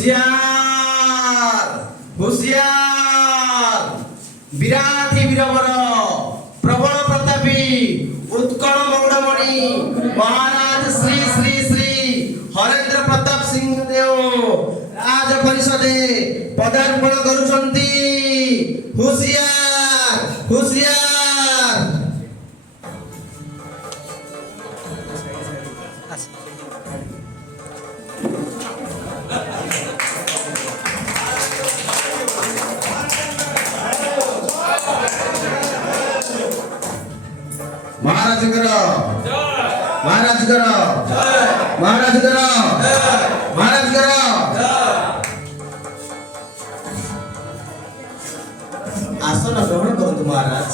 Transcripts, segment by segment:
हुशियार हुशियार विराटी वीरवर प्रबल प्रतापी उत्कल मौड़मणि महाराज श्री श्री श्री हरेंद्र प्रताप सिंह देव राज परिषदे पदार्पण करुछंती। हुशियार हुशियार महाराज करो महाराज करो महाराज करो महाराज करो आसन ग्रहण करतु महाराज।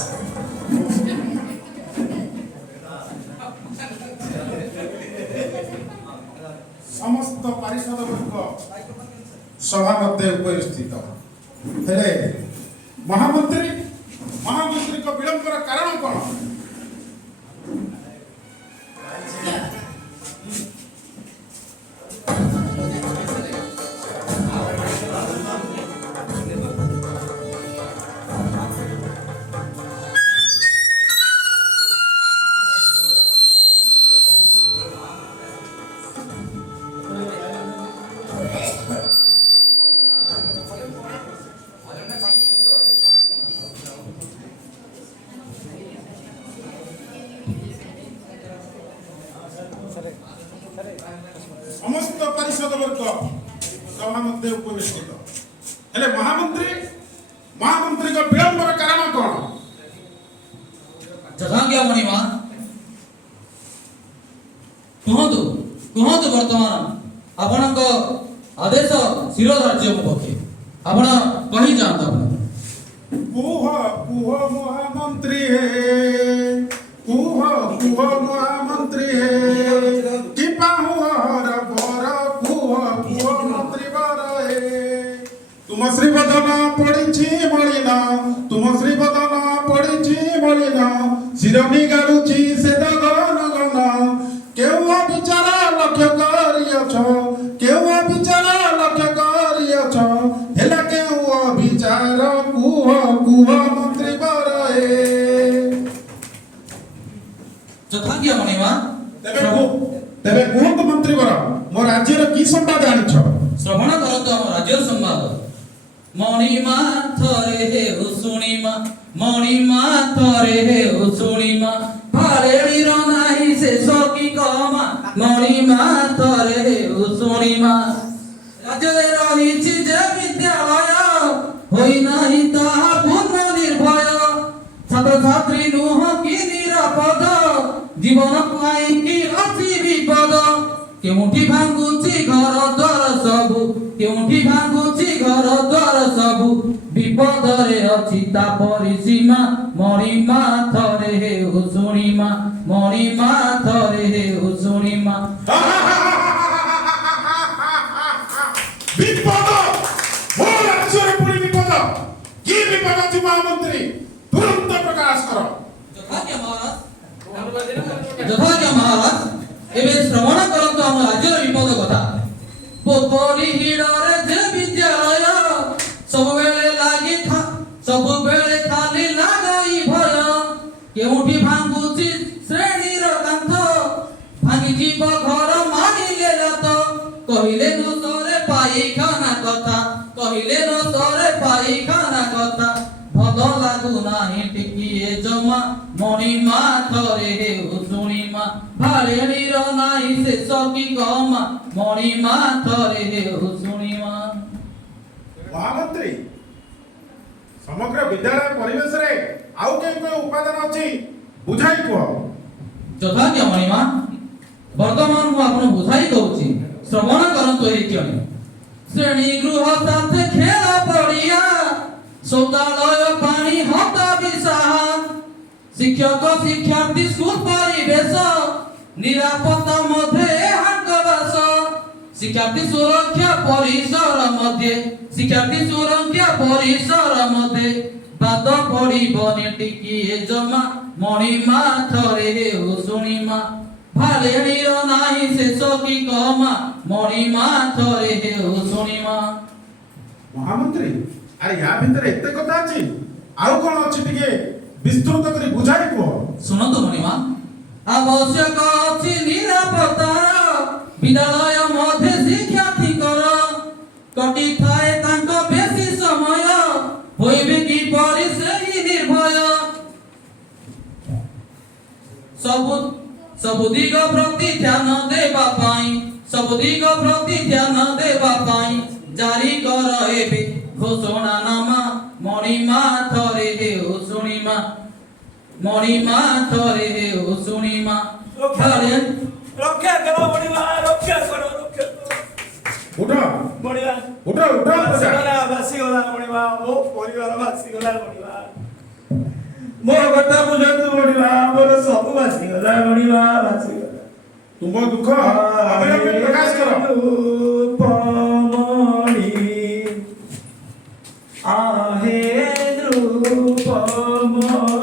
समस्त पारिषद वर्ग सभा मध्य उपस्थित हेले महामंत्री महामंत्री को विलंबर कारण कौन? समस्त परिषद वर्ग सभा मध्य उपस्थित हेले महामंत्री महामंत्री को विलंबर कारण कौन? जथाज्ञा मणिमा कुहतु कुहतु वर्तमान आपणक आदेश शिरोधार्य मो पक्षे आपण कहि जानत कुह कुह महामंत्री हे कुह कुह महामंत्री हे कि पाहु हर बर कुह कुह मंत्री बर हे तुम श्री बदन पड़िछि मलिना तुम श्री बदन पड़िछि मलिना शिरमी गाड़ुछि से गगन गन केउ विचार लक्ष्य करियछ केउ विचार लक्ष्य करियछ हेला केउ विचार कुह कुह मंत्री बर हे जथाज्ञा मणिमा तेरे कुहत मंत्री बर मो राज्यर की संवाद आनिछ? श्रवण करत हम राज्य संवाद मणिमा थरे हे शुणिमा मणिमा थरे हे शुणिमा फाळेळीर नाही से सकी कमा मणिमा थरे हे शुणिमा राज्ୟରେ ରହିଛି ଯେ ବିଦ୍ୟାଳୟ ହୋଇ ନାହିଁ ତାହା ପୂର୍ଣ୍ଣ ନିର୍ଭୟ ଛାତ୍ରଛାତ୍ରୀ ନୁହଁ କି ନିରାପଦ ଜୀବନ ପାଇଁ କି ଅଛି ବିପଦ କେଉଁଠି ଭାଙ୍ଗୁଛି ଘର ଦ୍ୱାର ସବୁ କେଉଁଠି ଭାଙ୍ଗୁଛି ଘର ଦ୍ୱାର ସବୁ ବିପଦରେ ଅଛି ତା ପରିସୀମା ମଣିମା ଥରେ ହେଉ ଶୁଣିମା ମଣିମା ଥରେ ହେଉ ଶୁଣିମା। विपद हो राज्यर पुरी विपद की विपद अछि महामंत्री तुरंत प्रकाश कर। जथाज्ञा महाराज एबे श्रवण करत हम राज्यर विपद कथा पोपरी हिडरे जे विद्यालय सबुबेले खाली लागई भय केउठी भांगुची श्रेणीर कांथ भांगी जीव घर मानिले लत कहिले न सरे पाइखाना कथा कहिले न सरे पाइखाना कथा भल लागु नाही टिकिए जमा मणिमा थरे हेउ शुणिमा भाळेळीर नाही से सकी कमा मणिमा थरे हेउ शुणिमा। महामंत्री समग्र विद्यालय परिवेश रे आउ के उपादान अछि बुझाई को? जथाज्ञा मणिमा वर्तमान मु आपण बुझाई कहूची श्रवण करंतु एई क्षणी श्रेणी गृह साथे खेल पड़िया शौचालय पानी हता विसाहा शिक्षक शिक्षार्थी स्कूल परिवेश निरापत्ता मध्ये हांकबास शिक्षार्थी सुरक्षा परिसर मध्ये बाद पड़िबनि टिकिए जमा मणिमा थरे हेउ शुणिमा ଭାଲେଣିର ନାହିଁ ଶେଷ କି କମା ମଣିମା ଥରେ ହେଉ ଶୁଣିମା। ମହାମନ୍ତ୍ରୀ ଆରେ ୟା ଭିତରେ ଏତେ କଥା ଅଛି, ଆଉ କଣ ଅଛି ଟିକେ ବିସ୍ତୃତ କରି ବୁଝାଇ କୁହ। ଶୁଣନ୍ତୁ ମଣିମା, ଆବଶ୍ୟକ ଅଛି ନିରାପତ୍ତାର, ବିଦ୍ୟାଳୟ ମଧ୍ୟ ଶିକ୍ଷାର୍ଥୀଙ୍କର କଟିଥାଏ ତାଙ୍କ ବେଶୀ ସମୟ, ହୋଇବେ କିପରି ସେହି ନିର୍ଭୟ। ସବୁ ଦିଗ ପ୍ରତି ଧ୍ୟାନ ଦେବା ପାଇଁ, ସବୁ ଦିଗ ପ୍ରତି ଧ୍ୟାନ ଦେବା ପାଇଁ ଜାରି କର ଏବେ ଘୋଷଣା ନାମା ମଣିମା ଥରେ ହେଉ ଶୁଣିମା, ମଣିମା ଥରେ ହେଉ ଶୁଣିମା। ରକ୍ଷା କର ମଣିମା, ରକ୍ଷା କର, ରକ୍ଷା କର। ଉଠ ମଣିମା ଉଠ ଉଠ ପ୍ରଜା। ଭାସିଗଲା ମଣିମା, ମୋ ପରିବାର ଭାସିଗଲା ମଣିମା। ମୋ କଥା ବୁଝନ୍ତୁ ମଣିମା, ମୋର ସବୁ ଭାସିଗଲା ମଣିମା, ଭାସିଗଲା। ତୁମ ଦୁଃଖ ଅବିଳମ୍ବେ ପ୍ରକାଶ କର। ରୂପମଣି आहे रूपमणी